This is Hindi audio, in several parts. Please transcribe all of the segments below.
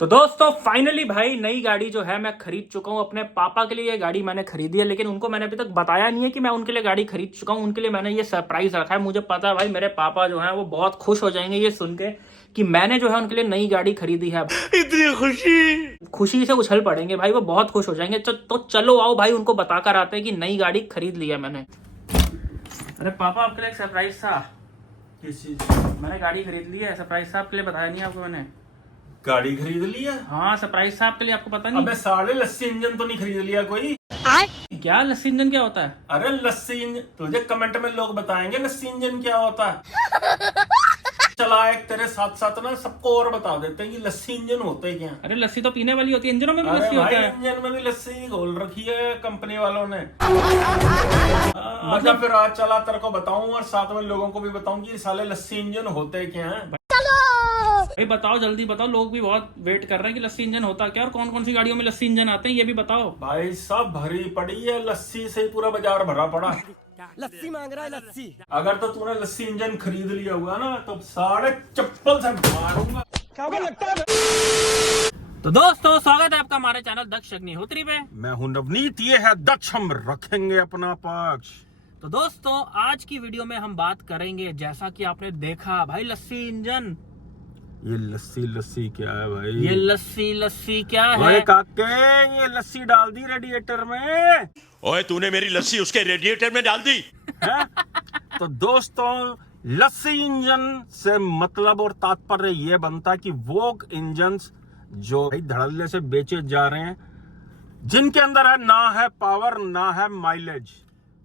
तो दोस्तों फाइनली भाई नई गाड़ी जो है मैं खरीद चुका हूँ। अपने पापा के लिए ये गाड़ी मैंने खरीदी है, लेकिन उनको मैंने अभी तक बताया नहीं है कि मैं उनके लिए गाड़ी खरीद चुका हूँ। उनके लिए मैंने ये सरप्राइज रखा है। मुझे पता है भाई मेरे पापा जो है वो बहुत खुश हो जाएंगे ये सुन के कि मैंने जो है उनके लिए नई गाड़ी खरीदी है। इतनी खुशी से उछल पड़ेंगे भाई, वो बहुत खुश हो जाएंगे। तो चलो आओ भाई उनको बताकर आते हैं कि नई गाड़ी खरीद ली है मैंने। अरे पापा आपके लिए एक सरप्राइज था। किस चीज? मैंने गाड़ी खरीद ली है। सरप्राइज था आपके लिए, बताया नहीं आपको मैंने। गाड़ी खरीद ली है? हाँ सरप्राइज था आपके लिए, आपको पता नहीं? अबे साले लस्सी इंजन तो नहीं खरीद लिया कोई? क्या लस्सी इंजन क्या होता है? अरे लस्सी इंजन तुझे कमेंट में लोग बताएंगे लस्सी इंजन क्या होता है। चला एक तेरे साथ साथ ना सबको और बता देते हैं कि लस्सी इंजन होते हैं क्या। अरे लस्सी तो पीने वाली होती है, इंजनों में भी अरे लस्सी भाई होता है। इंजन में भी लस्सी घोल रखी है कंपनी वालों ने। मतलब फिर आज चला तेरे को बताऊं और साथ में लोगों को भी बताऊं कि साले लस्सी इंजन होते क्या है। भाई बताओ, जल्दी बताओ, लोग भी बहुत वेट कर रहे हैं कि लस्सी इंजन होता क्या और कौन कौन सी गाड़ियों में लस्सी इंजन आते हैं ये भी बताओ। भाई सब भरी पड़ी है लस्सी से, पूरा बाजार भरा पड़ा। लस्सी मांग रहा है लस्सी। अगर तो तूने लस्सी इंजन खरीद लिया हुआ ना तो साढ़े चप्पल से मारूंगा। क्या लगता है? तो दोस्तों स्वागत है आपका हमारे चैनल दक्ष अग्निहोत्री पे। मैं हूं नवनीत, ये है दक्ष, हम रखेंगे अपना पक्ष। तो दोस्तों आज की वीडियो में हम बात करेंगे, जैसा कि आपने देखा भाई लस्सी इंजन। ये लस्सी क्या है भाई? ये लस्सी क्या ओए है? काके ये लस्सी डाल दी रेडिएटर में। ओए तूने मेरी लस्सी उसके रेडिएटर में डाल दी है? तो दोस्तों लस्सी इंजन से मतलब और तात्पर्य ये बनता है कि वो इंजन जो धड़ल्ले से बेचे जा रहे हैं, जिनके अंदर है ना है पावर ना है माइलेज।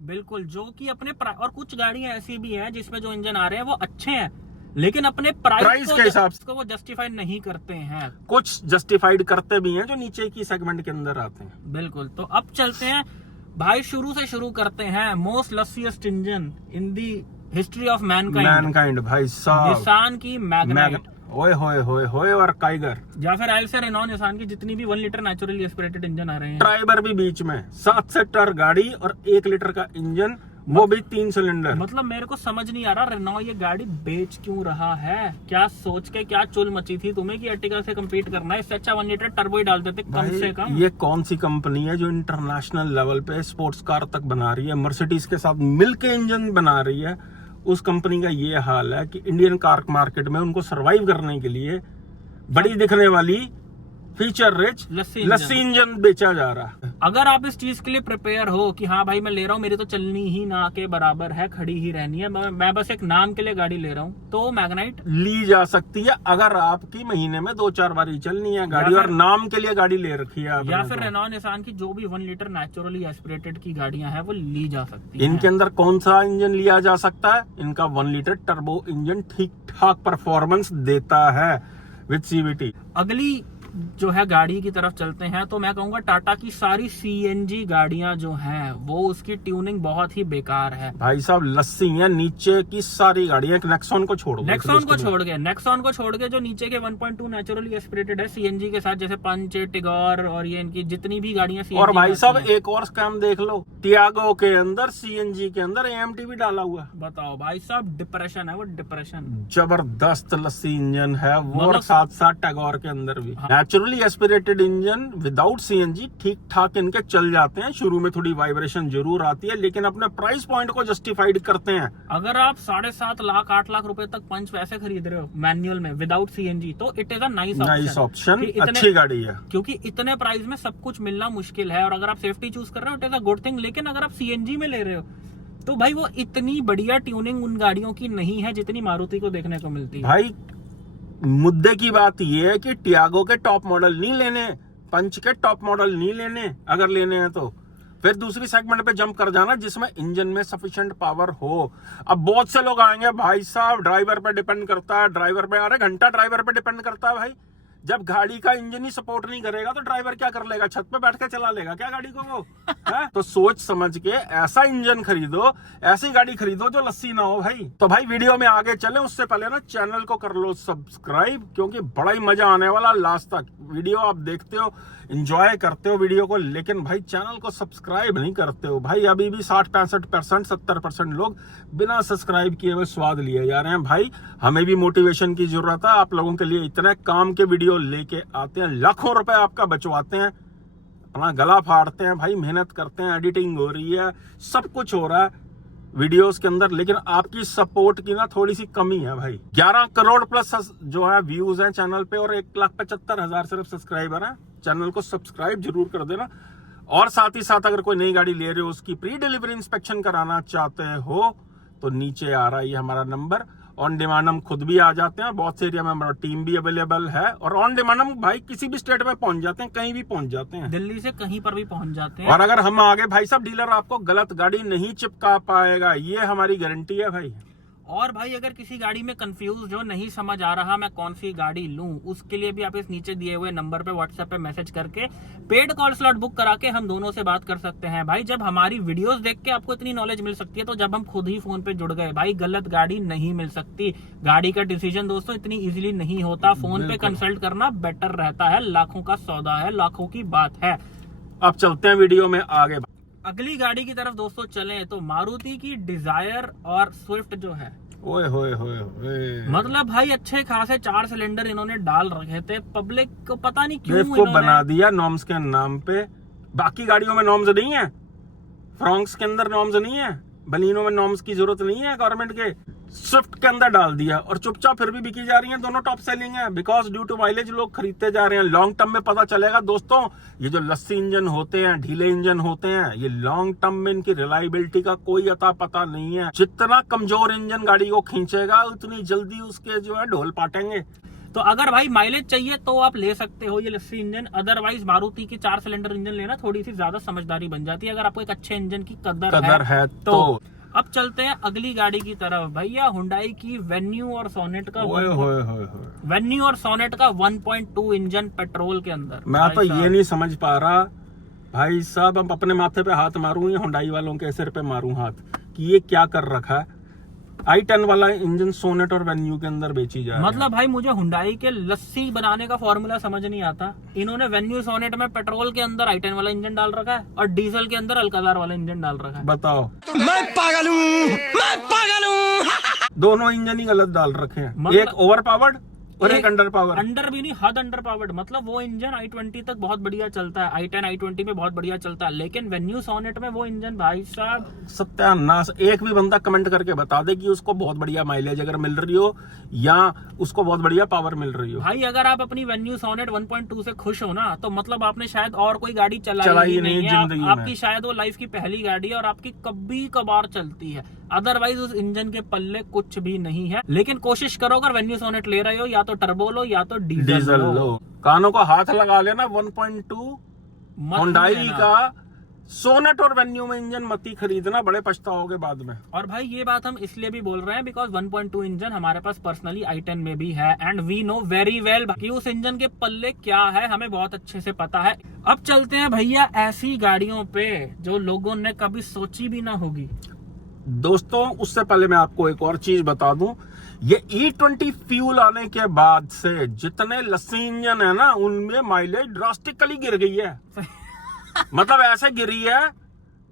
बिल्कुल, जो कि अपने और कुछ गाड़ियां ऐसी भी हैं जिसमें जो इंजन आ रहे हैं वो अच्छे हैं, लेकिन अपने प्राइस के हिसाब से वो जस्टिफाई नहीं करते हैं। कुछ जस्टिफाइड करते भी हैं जो नीचे की सेगमेंट के अंदर आते हैं। बिल्कुल, तो अब चलते हैं भाई, शुरू से शुरू करते हैं। Most laciest engine in the history of mankind भाई साहब, निसान की मैग्नाइट। ओए होए होए होए और काइगर, या फिर आयल से रेनॉल्ट निसान की जितनी भी 1 लीटर नेचुरली एस्पिरेटेड इंजन आ रहे हैं। ड्राइवर भी बीच में, 7 सीटर गाड़ी और 1 लीटर का इंजन, वो भी 3 सिलेंडर। मतलब मेरे को समझ नहीं आ रहा रेनॉल्ट ये गाड़ी बेच क्यों रहा है। क्या सोच के, क्या चुल मची थी तुम्हें कि अर्टिगा से कम्पीट करना है? इससे अच्छा 1 लीटर टर्बो ही डाल देते कम से कम। ये कौन सी कंपनी है जो इंटरनेशनल लेवल पे स्पोर्ट्स कार तक बना रही है, मर्सिडीज के साथ मिलके इंजन बना रही है? उस कंपनी का ये हाल है कि इंडियन कार मार्केट में उनको सरवाइव करने के लिए बड़ी दिखने वाली फीचर रिच लस्सी इंजन बेचा जा रहा है। अगर आप इस चीज के लिए प्रिपेयर हो कि हाँ भाई मैं ले रहा हूँ, मेरी तो चलनी ही ना के बराबर है, खड़ी ही रहनी है, मैं बस एक नाम के लिए गाड़ी ले रहा हूँ, तो मैग्नाइट ली जा सकती है। अगर आपकी महीने में 2-4 बारी चलनी है गाड़ी और नाम के लिए गाड़ी ले रखी है आपने, या फिर रेनॉल्ट निसान की जो भी 1 लीटर नेचुरली एस्पिरेटेड की गाड़ियां हैं वो ली जा सकती हैं। इनके अंदर कौन सा इंजन लिया जा सकता है? इनका 1 लीटर टर्बो इंजन ठीक ठाक परफॉर्मेंस देता है विद सीवीटी। अगली जो है गाड़ी की तरफ चलते हैं, तो मैं कहूंगा टाटा की सारी सीएनजी गाड़ियां जो हैं वो उसकी ट्यूनिंग बहुत ही बेकार है। भाई साहब लस्सी है, नीचे की सारी गाड़ियां, नेक्सॉन को छोड़ नेक्सॉन को छोड़ के जो नीचे के 1.2 नेचुरली एस्पिरेटेड है सीएनजी के साथ, जैसे पंच, टिगोर और ये इनकी जितनी भी गाड़ियां सीएनजी। और भाई साहब एक और स्कैम देख लो, टियागो के अंदर सीएनजी के अंदर एएमटी भी डाला हुआ। बताओ भाई साहब, डिप्रेशन है वो, डिप्रेशन। जबरदस्त लस्सी इंजन है वो, और साथ साथ टिगोर के अंदर भी naturally aspirated engine without CNG ठीक ठाक इनके चल जाते हैं। शुरू में थोड़ी वाइब्रेशन जरूर आती है, लेकिन अपने प्राइस पॉइंट को जस्टिफाइड करते हैं। अगर आप 7.5 लाख 8 लाख रुपए तक पंच वैसे खरीद रहे हो मैनुअल में विदाउट सीएनजी, तो it is a nice option, अच्छी गाड़ी है। क्योंकि इतने प्राइस में सब कुछ मिलना मुश्किल है, और अगर आप सेफ्टी चूज कर रहे हो it is a good thing. लेकिन अगर आप सीएनजी में ले रहे हो तो भाई वो इतनी बढ़िया ट्यूनिंग उन गाड़ियों की नहीं है जितनी मारुति को देखने को मिलती है। भाई मुद्दे की बात यह है कि टियागो के टॉप मॉडल नहीं लेने, पंच के टॉप मॉडल नहीं लेने। अगर लेने हैं तो फिर दूसरी सेगमेंट पे जंप कर जाना जिसमें इंजन में सफिशिएंट पावर हो। अब बहुत से लोग आएंगे भाई साहब ड्राइवर पे डिपेंड करता है, ड्राइवर पे, अरे घंटा ड्राइवर पे डिपेंड करता है भाई। जब गाड़ी का इंजन ही सपोर्ट नहीं करेगा तो ड्राइवर क्या कर लेगा? छत पे बैठ के चला लेगा क्या गाड़ी को वो? है? तो सोच समझ के ऐसा इंजन खरीदो, ऐसी गाड़ी खरीदो जो लस्सी ना हो भाई। तो भाई वीडियो में आगे चले उससे पहले ना चैनल को कर लो सब्सक्राइब, क्योंकि बड़ा ही मजा आने वाला लास्ट तक। वीडियो आप देखते हो, एंजॉय करते हो वीडियो को, लेकिन भाई चैनल को सब्सक्राइब नहीं करते हो भाई। अभी भी 60-65%, 70% लोग बिना सब्सक्राइब किए हुए स्वाद लिए जा रहे हैं। भाई हमें भी मोटिवेशन की जरूरत है, आप लोगों के लिए इतने काम के वीडियो वीडियो लेके आते हैं, लाखों रुपए आपका बचवाते हैं, अपना गला फाड़ते हैं भाई, मेहनत करते हैं, एडिटिंग हो रही है, सब कुछ हो रहा है वीडियोस के अंदर, लेकिन आपकी सपोर्ट की ना थोड़ी सी कमी है भाई। 11 करोड़ प्लस जो है व्यूज हैं चैनल पे और 1,75,000 सिर्फ सब्सक्राइबर हैं। चैनल को सब्सक्राइब जरूर कर देना। और साथ ही साथ अगर कोई नई गाड़ी ले रहे हो, उसकी प्री डिलीवरी इंस्पेक्शन कराना चाहते हो तो नीचे आ रहा है ये हमारा नंबर। ऑन डिमांड हम खुद भी आ जाते हैं, बहुत से एरिया में हमारा टीम भी अवेलेबल है, और ऑन डिमांड हम भाई किसी भी स्टेट में पहुंच जाते हैं, कहीं भी पहुंच जाते हैं, दिल्ली से कहीं पर भी पहुंच जाते हैं। और अगर हम आगे भाई साहब, डीलर आपको गलत गाड़ी नहीं चिपका पाएगा, ये हमारी गारंटी है भाई। और भाई अगर किसी गाड़ी में कंफ्यूज हो, नहीं समझ आ रहा मैं कौन सी गाड़ी लूं, उसके लिए भी आप इस नीचे दिए हुए नंबर पे व्हाट्सएप पे मैसेज करके पेड कॉल स्लॉट बुक करा के हम दोनों से बात कर सकते हैं। भाई जब हमारी वीडियोस देख के आपको इतनी नॉलेज मिल सकती है, तो जब हम खुद ही फोन पे जुड़ गए भाई, गलत गाड़ी नहीं मिल सकती। गाड़ी का डिसीजन दोस्तों इतनी इजीली नहीं होता, फोन पे कंसल्ट करना बेटर रहता है। लाखों का सौदा है, लाखों की बात है। अब चलते हैं वीडियो में आगे। अगली गाड़ी की तरफ दोस्तों चलें तो मारुति की डिजायर और स्विफ्ट जो है, ओए होए होए होए, मतलब भाई अच्छे खासे 4 सिलेंडर इन्होंने डाल रखे थे। पब्लिक को पता नहीं क्यों को बना दिया नॉर्म्स के नाम पे। बाकी गाड़ियों में नॉर्म्स नहीं है, फ्रॉन्क्स के अंदर नॉर्म्स नहीं है, बलिनो में नॉर्म्स की जरूरत नहीं है गवर्नमेंट के, स्विफ्ट के अंदर डाल दिया और चुपचाप फिर भी बिकी जा रही है। दोनों टॉप सेलिंग है, बिकॉज ड्यू टू माइलेज लोग खरीदते जा रहे हैं। लॉन्ग टर्म में पता चलेगा दोस्तों, ये जो लस्सी इंजन होते हैं, ढीले इंजन होते हैं, ये लॉन्ग टर्म में इनकी रिलायबिलिटी का कोई अता पता नहीं है। जितना कमजोर इंजन गाड़ी को खींचेगा, उतनी जल्दी उसके जो है ढोल पाटेंगे। तो अगर भाई माइलेज चाहिए तो आप ले सकते हो ये लस्सी इंजन, अदरवाइज मारुति की 4 सिलेंडर इंजन लेना थोड़ी सी ज्यादा समझदारी बन जाती है, अगर आपको एक अच्छे इंजन की कदर है तो। अब चलते हैं अगली गाड़ी की तरफ भैया, हुंडई की वेन्यू और सोनेट का। वेन्यू और सोनेट का 1.2 इंजन पेट्रोल के अंदर। मैं तो ये नहीं समझ पा रहा भाई साहब, अब अपने माथे पे हाथ मारूं या हुंडई वालों के सिर पे मारूं हाथ, कि ये क्या कर रखा है। i10 वाला इंजन सोनेट और वेन्यू के अंदर बेची जा रही है। मतलब भाई मुझे हुंडई के लस्सी बनाने का फॉर्मूला समझ नहीं आता। इन्होंने वेन्यू सोनेट में पेट्रोल के अंदर i10 वाला इंजन डाल रखा है और डीजल के अंदर अल्काजार वाला इंजन डाल रखा है। बताओ, मैं पागल हूँ। दोनों इंजन ही गलत डाल रखे हैं, मतलब एक ओवर पावर्ड और एक अंडर पावर। अंडर भी नहीं, हद अंडर पावर्ड। मतलब वो इंजन i20 तक बहुत बढ़िया चलता है, i10 i20 में बहुत बढ़िया चलता है, लेकिन वेन्यू सोनेट में वो इंजन भाई साहब सत्यानाश। एक भी बंदा कमेंट करके बता दे कि उसको बहुत बढ़िया माइलेज अगर मिल रही हो या उसको बहुत बढ़िया पावर मिल रही हो। भाई अगर आप अपनी वेन्यू सोनेट 1.2 से खुश हो ना, तो मतलब आपने शायद और कोई गाड़ी चलाई ही नहीं है। जिंदगी में आपकी शायद वो लाइफ की पहली गाड़ी है और आपकी कभी कभार चलती है। अदरवाइज उस इंजन के पल्ले कुछ भी नहीं है। लेकिन कोशिश करो, अगर वेन्यू सोनेट ले रहे हो, या तो टर्बो लो या तो डीजल लो। कानों को हाथ लगा लेना, 1.2 हुंडई का सोनेट और वेन्यू में इंजन मत ही खरीदना, बड़े पछताओगे बाद में। और भाई ये बात हम इसलिए भी बोल रहे हैं बिकॉज 1.2 इंजन हमारे पास पर्सनली i10 में भी है, and we know very well कि उस इंजन के पल्ले क्या है, हमें बहुत अच्छे से पता है। अब चलते हैं भैया ऐसी गाड़ियों पे जो लोगों ने कभी सोची भी ना होगी। दोस्तों उससे पहले मैं आपको एक और चीज बता दूं, ये E20 फ्यूल आने के बाद से जितने लस्सी इंजन है ना, उनमें माइलेज ड्रास्टिकली गिर गई है। मतलब ऐसे गिरी है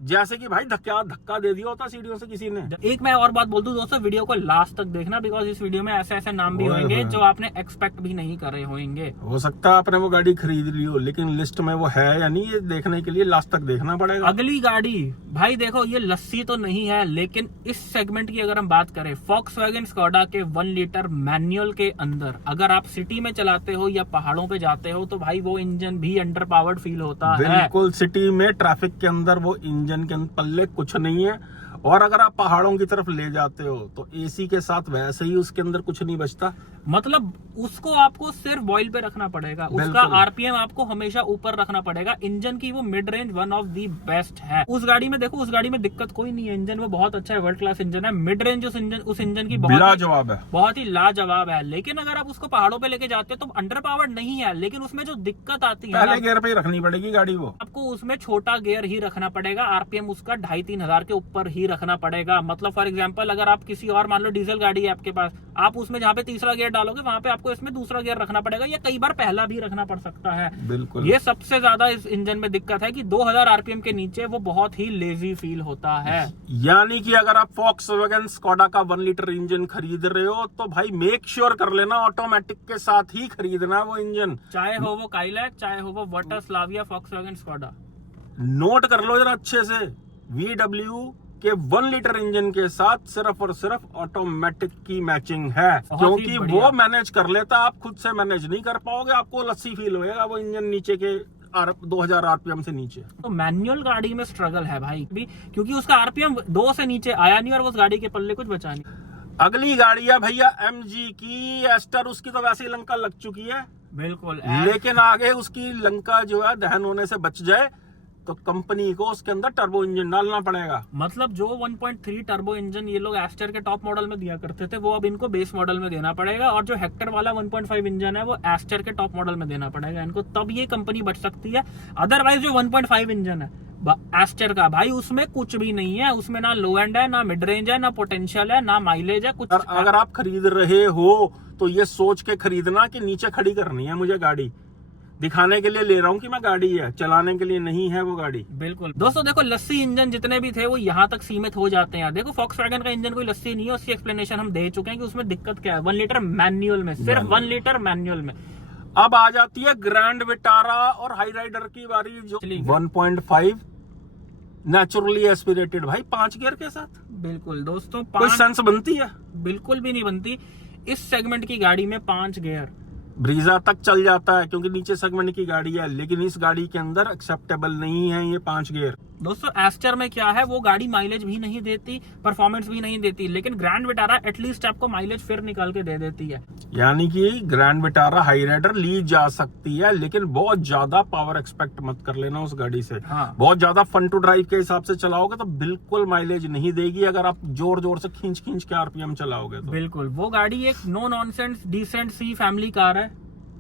जैसे कि भाई धक्का दे दिया होता सीढ़ियों से किसी ने। एक मैं और बात बोल दूं दोस्तों, वीडियो को लास्ट तक देखना, बिकॉज इस वीडियो में ऐसे ऐसे नाम भी होंगे जो आपने एक्सपेक्ट भी नहीं कर रहे होंगे। हो सकता है आपने वो गाड़ी खरीद ली हो, लेकिन लिस्ट में वो है या नहीं, ये देखने के लिए लास्ट तक देखना पड़ेगा। अगली गाड़ी भाई देखो, ये लस्सी तो नहीं है, लेकिन इस सेगमेंट की अगर हम बात करें, Volkswagen Skoda के 1 लीटर मैनुअल के अंदर अगर आप सिटी में चलाते हो या पहाड़ों पे जाते हो, तो भाई वो इंजन भी अंडर पावर्ड फील होता है। बिल्कुल, सिटी में ट्रैफिक के अंदर वो इंजन के पल्ले कुछ नहीं है, और अगर आप पहाड़ों की तरफ ले जाते हो तो एसी के साथ वैसे ही उसके अंदर कुछ नहीं बचता। मतलब उसको आपको सिर्फ बॉइल पे रखना पड़ेगा, उसका आरपीएम आपको हमेशा ऊपर रखना पड़ेगा। इंजन की वो mid range one of the best है। उस गाड़ी में देखो, उस गाड़ी में दिक्कत कोई नहीं है, इंजन वो बहुत अच्छा है, वर्ल्ड क्लास इंजन है। मिड रेंज उस इंजन की लाजवाब है, बहुत ही लाजवाब है। लेकिन अगर आप उसको पहाड़ों पे लेके जाते हो तो अंडर पावर्ड नहीं है, लेकिन उसमें जो दिक्कत आती है, पहले गियर पे ही रखनी पड़ेगी गाड़ी, वो आपको उसमें छोटा गियर ही रखना पड़ेगा, आरपीएम उसका 2500-3000 के ऊपर ही रखना पड़ेगा। मतलब फॉर एग्जांपल अगर आप किसी और मान लो डीजल गाड़ी है आपके पास, आप उसमें जहाँ पे तीसरा गियर डालोगे वहां पे आपको इसमें दूसरा गियर रखना पड़ेगा, या कई बार पहला भी रखना पड़ सकता है। बिल्कुल, ये सबसे ज्यादा इस इंजन में दिक्कत है कि 2000 आरपीएम के नीचे वो बहुत ही लेजी फील होता है। यानी कि अगर आप Volkswagen स्कोडा का 1 लीटर इंजन खरीद रहे हो तो भाई मेक श्योर कर लेना ऑटोमेटिक के साथ ही खरीदना वो इंजन, चाहे हो वो काइलैक, चाहे हो वो Volkswagen Volkswagen स्कोडा। नोट कर लो जरा अच्छे से, VW के 1 लीटर इंजन के साथ सिर्फ और सिर्फ ऑटोमेटिक की मैचिंग है, बहुत ही क्योंकि बढ़िया। वो मैनेज कर लेता, आप खुद से मैनेज नहीं कर पाओगे, आपको लस्सी फील होएगा वो इंजन नीचे के 2000 आरपीएम से नीचे। तो मैनुअल गाड़ी में स्ट्रगल है भाई भी, क्योंकि उसका आरपीएम 2 से नीचे आया नहीं और उस गाड़ी के पल्ले कुछ बचा नहीं। अगली गाड़ी है भैया MG की एस्टर, उसकी तो वैसे ही लंका लग चुकी है, बिल्कुल। लेकिन आगे उसकी लंका जो है दहन होने से बच जाए तो कंपनी को उसके अंदर टर्बो इंजन डालना पड़ेगा। मतलब जो 1.3 टर्बो इंजन ये लोग एस्टर के टॉप मॉडल में दिया करते थे, वो अब इनको बेस मॉडल में देना पड़ेगा, और जो हेक्टर वाला 1.5 इंजन है वो एस्टर के टॉप मॉडल में देना पड़ेगा इनको, तब ये कंपनी बच सकती है। अदरवाइज जो 1.5 इंजन है एस्टर का भाई, उसमें कुछ भी नहीं है, उसमें ना लो एंड है, ना मिड रेंज है, ना पोटेंशियल है, ना माइलेज है कुछ। अगर आप खरीद रहे हो तो ये सोच के खरीदना कि नीचे खड़ी करनी है मुझे गाड़ी, दिखाने के लिए ले रहा हूँ कि मैं गाड़ी है, चलाने के लिए नहीं है वो गाड़ी। बिल्कुल दोस्तों, देखो लस्सी इंजन जितने भी थे वो यहाँ तक सीमित हो जाते हैं। देखो Volkswagen का इंजन कोई लस्सी नहीं है, उसकी एक्सप्लेनेशन हम दे चुके हैं कि उसमें दिक्कत क्या है। 1 लीटर मैनुअल में, सिर्फ 1 लीटर मैनुअल में। अब आ जाती है ग्रैंड विटारा और हाई राइडर की बारी, जो 1.5 नेचुरली एस्पिरेटेड भाई 5 गियर के साथ। बिल्कुल दोस्तों, कोई सेंस बनती है? बिल्कुल भी नहीं बनती। इस सेगमेंट की गाड़ी में 5 गियर ब्रीजा तक चल जाता है क्योंकि नीचे सेगमेंट की गाड़ी है, लेकिन इस गाड़ी के अंदर एक्सेप्टेबल नहीं है ये 5 गियर। दोस्तों एस्टर में क्या है, वो गाड़ी माइलेज भी नहीं देती, परफॉर्मेंस भी नहीं देती, लेकिन ग्रैंड विटारा एटलीस्ट आपको माइलेज फिर निकाल के दे देती है। यानी कि ग्रैंड विटारा हाई राइडर ली जा सकती है, लेकिन बहुत ज्यादा पावर एक्सपेक्ट मत कर लेना उस गाड़ी से। हाँ। बहुत ज्यादा फन टू ड्राइव के हिसाब से चलाओगे तो बिल्कुल माइलेज नहीं देगी, अगर आप जोर जोर से खींच खींच के आरपीएम चलाओगे तो। बिल्कुल, वो गाड़ी एक नो नॉनसेंस डिसेंट सी फैमिली कार है,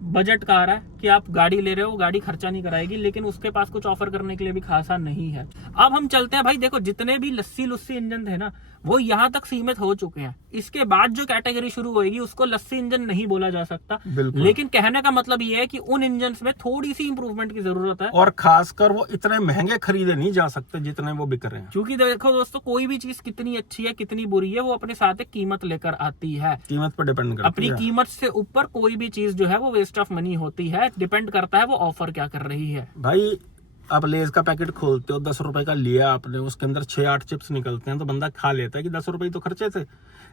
बजट कार है कि आप गाड़ी ले रहे हो, गाड़ी खर्चा नहीं कराएगी, लेकिन उसके पास कुछ ऑफर करने के लिए भी खासा नहीं है। अब हम चलते हैं भाई, देखो जितने भी लस्सी इंजन थे ना वो यहाँ तक सीमित हो चुके हैं। इसके बाद जो कैटेगरी शुरू होगी उसको लस्सी इंजन नहीं बोला जा सकता, लेकिन कहने का मतलब ये है कि उन इंजन में थोड़ी सी इंप्रूवमेंट की जरूरत है, और खासकर वो इतने महंगे खरीदे नहीं जा सकते जितने वो बिक रहे हैं। क्योंकि देखो दोस्तों, कोई भी चीज कितनी अच्छी है कितनी बुरी है वो अपने साथ एक कीमत लेकर आती है। कीमत पर डिपेंड करती है। अपनी कीमत से ऊपर कोई भी चीज जो है वो वेस्ट ऑफ मनी होती है, डिपेंड करता है वो ऑफर क्या कर रही है। भाई आप लेज का पैकेट खोलते हो, 10 रुपए का लिया आपने, उसके अंदर 6-8 चिप्स निकलते हैं तो बंदा खा लेता है कि 10 रुपए तो खर्चे थे।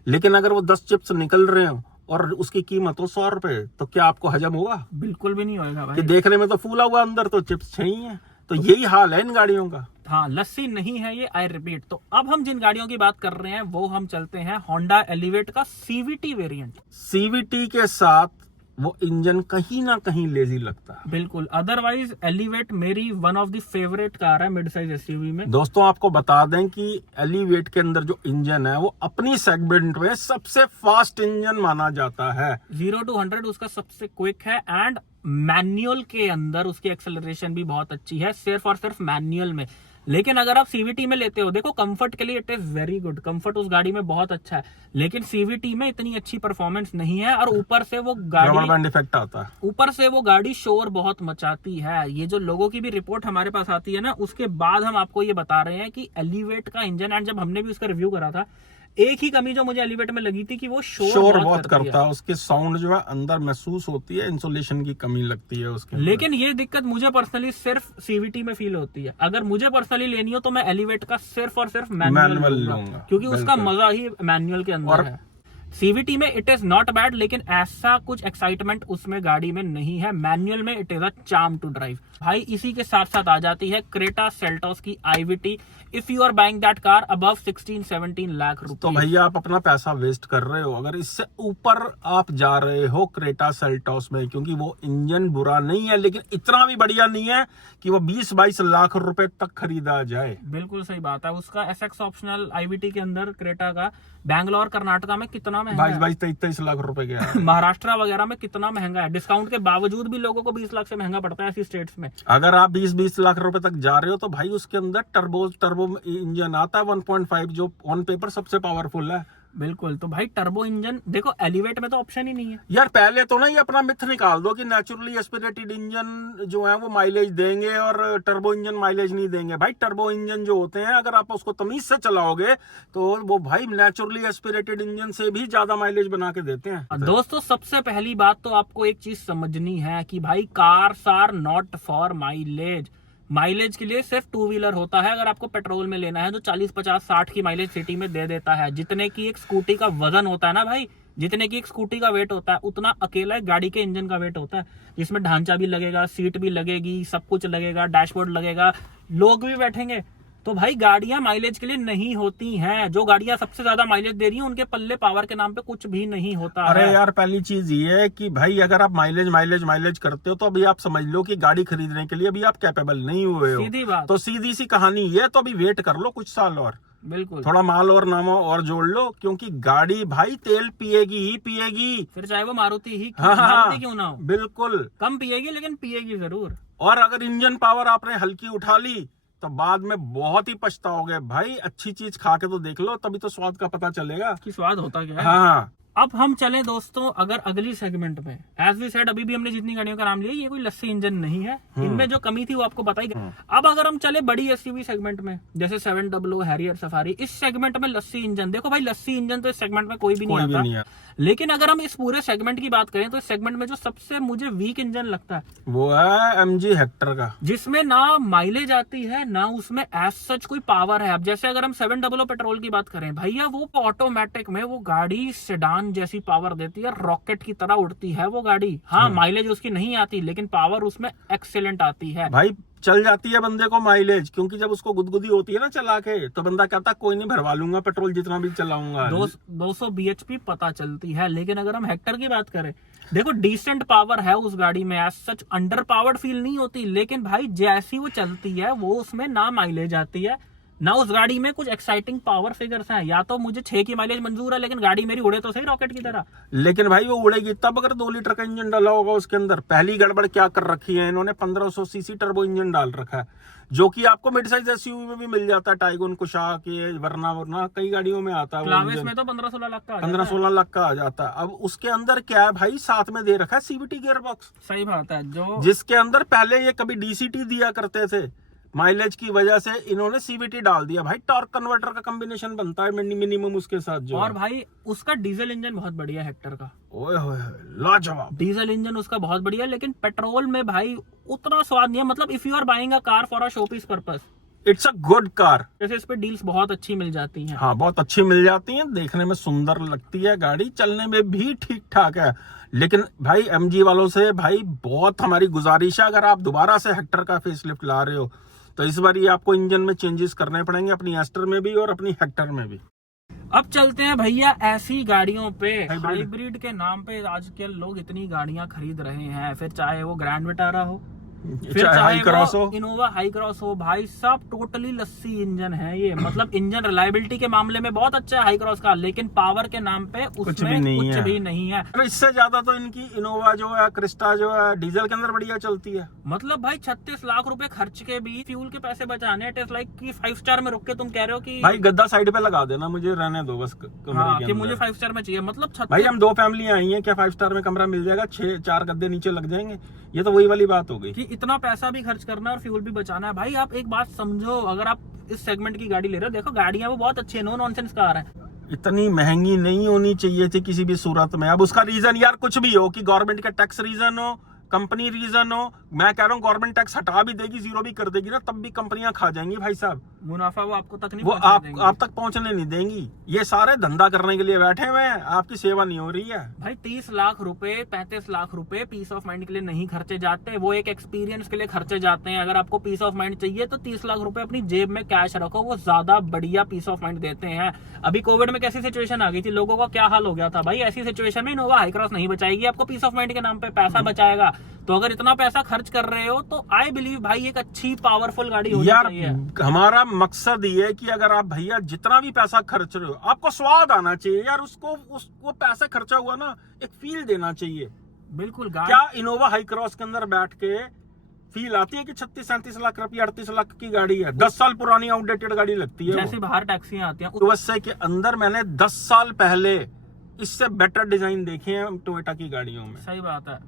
लेकिन अगर वो 10 चिप्स निकल रहे हो और उसकी कीमत हो 100 रुपए, तो क्या आपको हजम होगा? बिल्कुल भी नहीं होगा भाई। कि देखने में तो फूला हुआ, अंदर तो चिप्स छही है। तो यही हाल है इन गाड़ियों का। हाँ, लस्सी नहीं है ये, आई रिपीट। तो अब हम जिन गाड़ियों की बात कर रहे हैं वो हम चलते हैं होंडा एलिवेट का CVT वेरिएंट। CVT के साथ वो इंजन कहीं ना कहीं लेजी लगता है। बिल्कुल, अदरवाइज एलिवेट मेरी one of the favourite car है मिड साइज SUV में। दोस्तों आपको बता दें कि एलिवेट के अंदर जो इंजन है वो अपनी सेगमेंट में सबसे फास्ट इंजन माना जाता है। 0 to 100 उसका सबसे क्विक है, एंड मैनुअल के अंदर उसकी एक्सेलरेशन भी बहुत अच्छी है, सिर्फ और सिर्फ मैनुअल में। लेकिन अगर आप CVT में लेते हो, देखो कंफर्ट के लिए it is very good, comfort उस गाड़ी में बहुत अच्छा है, लेकिन CVT में इतनी अच्छी परफॉर्मेंस नहीं है, और ऊपर से वो रबर बैंड इफेक्ट आता है। ऊपर से वो गाड़ी शोर बहुत मचाती है। ये जो लोगों की भी रिपोर्ट हमारे पास आती है ना, उसके बाद हम आपको ये बता रहे हैं कि एलिवेट का इंजन, एंड जब हमने भी उसका रिव्यू करा था, एक ही कमी जो मुझे एलिवेट में लगी थी कि वो शोर बहुत करता है। उसके साउंड जो है अंदर महसूस होती है, इंसुलेशन की कमी लगती है उसके। लेकिन ये दिक्कत मुझे पर्सनली सिर्फ CVT में फील होती है। अगर मुझे पर्सनली लेनी हो तो मैं एलिवेट का सिर्फ और सिर्फ मैनुअल लूंगा, क्योंकि उसका मजा ही मैनुअल के अंदर है। CVT में इट इज नॉट बैड, लेकिन ऐसा कुछ एक्साइटमेंट उसमें गाड़ी में नहीं है। मैनुअल में it is a charm to drive. भाई इसी के साथ साथ आ जाती है क्रेटा सेल्टोस की IVT, if you are buying that car above 16-17 lakh रुपए। तो भैया आप अपना पैसा वेस्ट कर रहे हो अगर इससे ऊपर आप जा रहे हो क्रेटा सेल्टोस में, क्योंकि वो इंजन बुरा नहीं है, लेकिन इतना भी बढ़िया नहीं है कि वो 20-22 लाख रुपए तक खरीदा जाए। बिल्कुल सही बात है। उसका SX ऑप्शनल IVT के अंदर क्रेटा का बैंगलोर कर्नाटका में कितना कितना महंगा है। 22-23 लाख रुपए का है। महाराष्ट्र वगैरह में कितना महंगा है, डिस्काउंट के बावजूद भी लोगों को 20 लाख से महंगा पड़ता है ऐसी स्टेट्स में। अगर आप 20-20 लाख रुपए तक जा रहे हो तो भाई उसके अंदर टर्बो इंजन आता है 1.5, जो ऑन पेपर सबसे पावरफुल है। बिल्कुल, तो भाई टर्बो इंजन देखो, एलिवेट में तो ऑप्शन ही नहीं है यार पहले तो ना ये अपना मिथ निकाल दो कि नेचुरली एस्पिरेटेड इंजन जो है वो माइलेज देंगे और टर्बो इंजन माइलेज नहीं देंगे। भाई टर्बो इंजन जो होते हैं अगर आप उसको तमीज से चलाओगे तो वो भाई नेचुरली एस्पिरेटेड इंजन से भी ज्यादा माइलेज बना के देते हैं। दोस्तों सबसे पहली बात तो आपको एक चीज समझनी है कि भाई cars are not for mileage. Mileage के लिए सिर्फ टू व्हीलर होता है। अगर आपको पेट्रोल में लेना है तो 40, 50, 60 की माइलेज सिटी में दे देता है। जितने की एक स्कूटी का वजन होता है ना भाई, जितने की एक स्कूटी का वेट होता है उतना अकेला एक गाड़ी के इंजन का वेट होता है, जिसमें ढांचा भी लगेगा, सीट भी लगेगी, सब कुछ लगेगा, डैशबोर्ड लगेगा, लोग भी बैठेंगे। तो भाई गाड़ियां माइलेज के लिए नहीं होती हैं। जो गाड़ियां सबसे ज्यादा माइलेज दे रही हैं उनके पल्ले पावर के नाम पे कुछ भी नहीं होता अरे है। यार पहली चीज ये है कि भाई अगर आप माइलेज करते हो तो अभी आप समझ लो कि गाड़ी खरीदने के लिए अभी आप कैपेबल नहीं हुए हो। सीधी बात। तो सीधी सी कहानी ये, तो अभी वेट कर लो कुछ साल और, बिल्कुल, थोड़ा माल और नामो और जोड़ लो, क्योंकि गाड़ी भाई तेल पिएगी ही पिएगी। फिर चाहे वो मारुति ही हाँ मारुति क्यों ना हो, बिल्कुल। कम पिएगी लेकिन पिएगी जरूर। और अगर इंजन पावर आपने हल्की उठा ली तो बाद में बहुत ही पछताओगे। भाई अच्छी चीज खा के तो देख लो, तभी तो स्वाद का पता चलेगा कि स्वाद होता क्या है। हाँ। अब हम चले दोस्तों अगर अगली सेगमेंट में, एज वी सेड अभी भी हमने जितनी गाड़ियों का नाम लिया ये कोई लस्सी इंजन नहीं है, इनमें जो कमी थी वो आपको बताई गई। अब अगर हम चले बड़ी एसयूवी सेगमेंट में जैसे 700, हैरियर, सफारी, इस सेगमेंट में लस्सी इंजन, देखो भाई लस्सी इंजन तो इस सेगमेंट में कोई भी नहीं आता। लेकिन अगर हम इस पूरे सेगमेंट की बात करें तो इस सेगमेंट में जो सबसे मुझे वीक इंजन लगता है वो है MG हेक्टर का, जिसमें ना माइलेज आती है ना उसमें एज सच कोई पावर है। अब जैसे अगर हम 700 पेट्रोल की बात करें भैया, वो ऑटोमेटिक में वो गाड़ी सेडान जैसी पावर देती है, रॉकेट की तरह उड़ती है वो गाड़ी। हाँ माइलेज उसकी नहीं आती लेकिन पावर उसमें एक्सेलेंट आती है भाई। चल जाती है बंदे को माइलेज, क्योंकि जब उसको गुदगुदी होती है ना चला के तो बंदा कहता कोई नहीं भरवा लूंगा पेट्रोल जितना भी चलाऊंगा। 200 bhp पता चलती है। लेकिन अगर हम हेक्टर की बात करें, देखो डिसेंट पावर है उस गाड़ी में, as such under powered feel नहीं होती, लेकिन भाई जैसी वो चलती है वो उसमें ना माइलेज आती है ना उस गाड़ी में कुछ एक्साइटिंग पावर फिगर्स हैं। या तो मुझे 6 की माइलेज मंजूर है लेकिन गाड़ी मेरी उड़े तो सही रॉकेट की तरह। लेकिन भाई वो उड़ेगी तब अगर 2 लीटर का इंजन डाला होगा उसके अंदर। पहली गड़बड़ क्या कर रखी है इन्होंने, 1500 सीसी टर्बो इंजन डाल रखा है, जो कि आपको मिड साइज एसयूवी में भी मिल जाता है, टाइगोन, कुशाक, ये वरना कई गाड़ियों में आता है। क्लाविस में तो 15-16 लाख का 15-16 लाख का आ जाता है। अब उसके अंदर क्या है भाई, साथ में दे रखा है CVT गियर बॉक्स। सही बात है, जो जिसके अंदर पहले ये कभी DCT दिया करते थे, माइलेज की वजह से इन्होंने CVT डाल दिया। भाई टॉर्क कन्वर्टर का कॉम्बिनेशन बनता है मिनिमम उसके साथ जो। और भाई उसका डीजल इंजन बहुत बढ़िया है हेक्टर का, ओए होए लाजवाब डीजल इंजन उसका बहुत बढ़िया है। लेकिन पेट्रोल में भाई उतना स्वाद नहीं है। मतलब if you are buying a car for a showpiece purpose, it's a good car. जैसे इस पे डील्स बहुत अच्छी मिल जाती हैं। हाँ बहुत अच्छी मिल जाती हैं, देखने में सुंदर लगती है गाड़ी, चलने में भी ठीक ठाक है। लेकिन भाई MG वालों से भाई बहुत हमारी गुजारिश है, अगर आप दोबारा से हेक्टर का फेसलिफ्ट ला रहे हो तो इस बार ये आपको इंजन में चेंजेस करने पड़ेंगे, अपनी एस्टर में भी और अपनी हेक्टर में भी। अब चलते हैं भैया ऐसी गाड़ियों पे, हाइब्रिड के नाम पे आजकल लोग इतनी गाड़ियां खरीद रहे हैं, फिर चाहे वो ग्रैंड विटारा हो, फिर चाहे हाई क्रॉस हो, इनोवा हाई क्रॉस हो, भाई सब टोटली लस्सी इंजन है ये। मतलब इंजन रिलायबिलिटी के मामले में बहुत अच्छा है हाई क्रॉस का, लेकिन पावर के नाम पे उसमें कुछ भी नहीं है। इससे ज्यादा तो इनकी इनोवा जो है, क्रिस्टा जो है, डीजल के अंदर बढ़िया चलती है। मतलब भाई 36 लाख रुपए खर्च के भी फ्यूल के पैसे बचाने, इट इज लाइक कि 5 स्टार में रुक के तुम कह रहे हो कि भाई गद्दा साइड पे लगा देना, मुझे रहने दो बस हाँ, कि मुझे 5 स्टार में चाहिए। मतलब भाई हम 2 फैमिली आई हैं, क्या 5 स्टार में कमरा मिल जाएगा? 4 गद्दे नीचे लग जाएंगे। ये तो वही वाली बात हो गई कि इतना पैसा भी खर्च करना और फ्यूल भी बचाना है। भाई आप एक बात समझो, अगर आप इस सेगमेंट की गाड़ी ले रहे हो, देखो गाड़ियां वो बहुत अच्छी है, नो नॉनसेंस कार है, इतनी महंगी नहीं होनी चाहिए थी किसी भी सूरत में। अब उसका रीजन यार कुछ भी हो, कि गवर्नमेंट का टैक्स रीजन हो, कंपनी रीजन हो, मैं कह रहा हूँ गवर्नमेंट टैक्स हटा भी देगी, जीरो भी कर देगी ना, तब भी कंपनियां खा जाएंगी भाई साहब। मुनाफा वो आपको तक नहीं, वो आप तक पहुंचने नहीं देंगी। ये सारे धंधा करने के लिए बैठे हुए हैं, आपकी सेवा नहीं हो रही है। भाई 30 लाख रुपए 35 लाख रुपए पीस ऑफ माइंड के लिए नहीं खर्चे जाते, वो एक एक्सपीरियंस के लिए खर्चे जाते हैं। अगर आपको पीस ऑफ माइंड चाहिए तो 30 लाख रुपए अपनी जेब में कैश रखो, वो ज्यादा बढ़िया पीस ऑफ माइंड देते हैं। अभी कोविड में कैसी सिचुएशन आ गई थी, लोगों का क्या हाल हो गया था भाई, ऐसी सिचुएशन में इनोवा हाई क्रॉस नहीं बचाएगी आपको, पीस ऑफ माइंड के नाम पे पैसा बचाएगा। तो अगर इतना पैसा खर्च कर रहे हो तो आई बिलीव भाई एक अच्छी पावरफुल गाड़ी होनी चाहिए। हमारा मकसद ये है कि अगर आप भैया जितना भी पैसा खर्च रहे हो, आपको स्वाद आना चाहिए यार, उसको पैसा खर्चा हुआ ना एक फील देना चाहिए। बिल्कुल। क्या इनोवा हाई क्रॉस के अंदर बैठ के फील आती है कि 36-37 लाख रुपया 38 लाख की गाड़ी है, 10 साल पुरानी आउटडेटेड गाड़ी लगती है। जैसे बाहर टैक्सियां आती हैं USA के अंदर मैंने 10 साल पहले इससे बेटर डिजाइन देखे हैं टोयोटा की गाड़ियों में। सही बात है,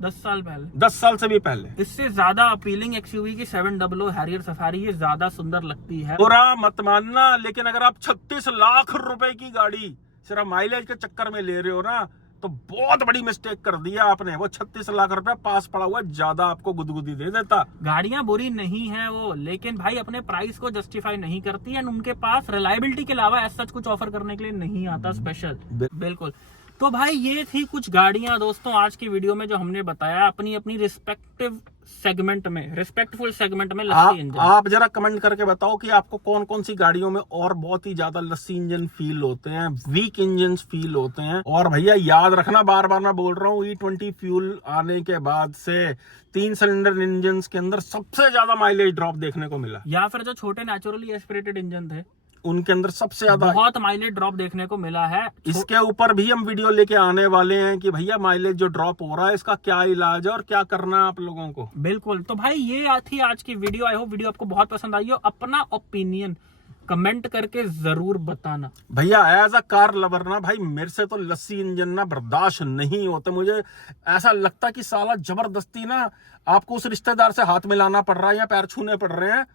10 साल पहले, 10 साल से भी पहले। इससे ज्यादा अपीलिंग एक्सयूवी की 700 हैरियर सफारी ये ज्यादा सुंदर लगती है। बुरा मत मानना, लेकिन अगर आप 36 लाख रुपए की गाड़ी सिर्फ माइलेज के चक्कर में ले रहे हो ना, तो बहुत बड़ी मिस्टेक कर दिया आपने। वो 36 लाख रुपया पास पड़ा हुआ ज्यादा आपको गुदगुदी दे देता। गाड़ियां बुरी नहीं है वो, लेकिन भाई अपने प्राइस को जस्टिफाई नहीं करती है, उनके पास रिलायबिलिटी के अलावा ऐसा कुछ ऑफर करने के लिए नहीं आता स्पेशल। बिल्कुल। तो भाई ये थी कुछ गाड़ियां दोस्तों आज की वीडियो में जो हमने बताया अपनी अपनी रिस्पेक्टिव सेगमेंट में, रिस्पेक्टफुल सेगमेंट में लस्सी इंजन। आप जरा कमेंट करके बताओ कि आपको कौन कौन सी गाड़ियों में और बहुत ही ज्यादा लस्सी इंजन फील होते हैं, वीक इंजन फील होते हैं। और भैया याद रखना, बार बार मैं बोल रहा हूँ, E20 फ्यूल आने के बाद से 3 सिलेंडर इंजन के अंदर सबसे ज्यादा माइलेज ड्रॉप देखने को मिला, या फिर जो छोटे नेचुरली एस्पिरेटेड इंजन थे उनके अंदर सबसे ज्यादा बहुत माइलेज ड्रॉप देखने को मिला है। इसके ऊपर भी हम वीडियो लेके आने वाले हैं कि भैया माइलेज जो ड्रॉप हो रहा है इसका क्या इलाज है और क्या करना है आप लोगों को। बिल्कुल। तो भाई ये थी आज की वीडियो। आई होप वीडियो आपको बहुत पसंद आई हो। अपना ओपिनियन कमेंट करके जरूर बताना। भैया एज अ कार लवर ना भाई, मेरे से तो लस्सी इंजन ना बर्दाश्त नहीं होते। मुझे ऐसा लगता कि साला जबरदस्ती ना आपको उस रिश्तेदार से हाथ मिलाना पड़ रहा है या पैर छूने पड़ रहे हैं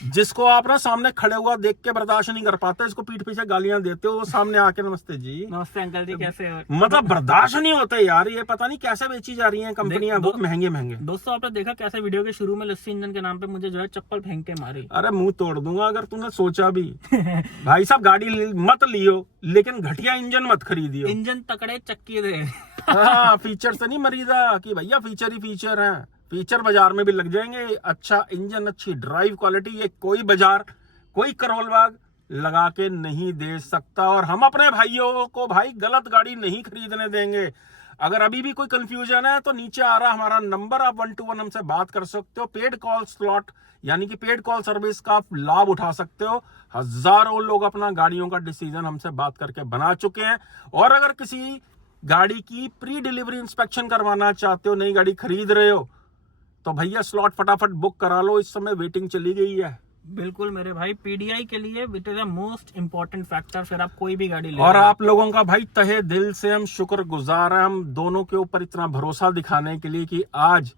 जिसको आप ना सामने खड़े हुआ देख के बर्दाश्त नहीं कर पाते, इसको पीठ पीछे गालियां देते हो, सामने आके नमस्ते जी, नमस्ते अंकल जी, कैसे हो? मतलब बर्दाश्त नहीं होते यार। ये पता नहीं कैसे बेची जा रही हैं कंपनियां, बहुत महंगे महंगे। दोस्तों आपने देखा कैसे वीडियो के शुरू में लस्सी इंजन के नाम पे मुझे जो है चप्पल फेंक के मारी। अरे मुंह तोड़ दूंगा अगर तूने सोचा भी। भाई साहब गाड़ी मत लियो, लेकिन घटिया इंजन मत खरीदियो। इंजन तकड़े चक्की दे। हाँ, फीचर से नहीं मरीदा कि भैया फीचर ही फीचर है। फीचर बाजार में भी लग जाएंगे, अच्छा इंजन, अच्छी ड्राइव क्वालिटी, ये कोई बाजार, कोई करोल बाग लगा के नहीं दे सकता। और हम अपने भाइयों को भाई गलत गाड़ी नहीं खरीदने देंगे। अगर अभी भी कोई कंफ्यूजन है तो नीचे आ रहा हमारा नंबर, आप 1-to-1 हमसे बात कर सकते हो। पेड कॉल स्लॉट यानी कि पेड कॉल सर्विस का आप लाभ उठा सकते हो। हजारों लोग अपना गाड़ियों का डिसीजन हमसे बात करके बना चुके हैं। और अगर किसी गाड़ी की प्री डिलीवरी इंस्पेक्शन करवाना चाहते हो, नई गाड़ी खरीद रहे हो, तो भैया स्लॉट फटाफट बुक करा लो, इस समय वेटिंग चली गई है। बिल्कुल मेरे भाई, पीडीआई के लिए it is the most important factor. फिर आप कोई भी गाड़ी ले, और आप लोगों का भाई तहे दिल से हम शुक्रगुजार हैं, हम दोनों के ऊपर इतना भरोसा दिखाने के लिए कि आज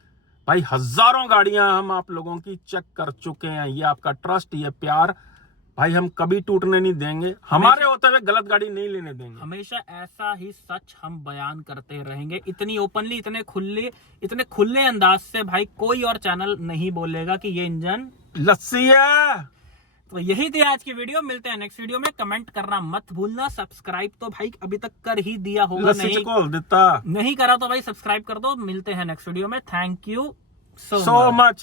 भाई हजारों गाड़ियां हम आप लोगों की चेक कर चुके हैं। ये आपका ट्रस्ट, ये प्यार भाई हम कभी टूटने नहीं देंगे। हमारे होते हुए गलत गाड़ी नहीं लेने देंगे। हमेशा ऐसा ही सच हम बयान करते रहेंगे, इतनी ओपनली, इतने खुले अंदाज से। भाई कोई और चैनल नहीं बोलेगा कि ये इंजन लस्सी है। तो यही थी आज की वीडियो। मिलते हैं नेक्स्ट वीडियो में। कमेंट करना मत भूलना। सब्सक्राइब तो भाई अभी तक कर ही दिया होगा, लस्सी खोल देता नहीं करा तो भाई सब्सक्राइब कर दो। मिलते हैं नेक्स्ट वीडियो में। Thank you so much.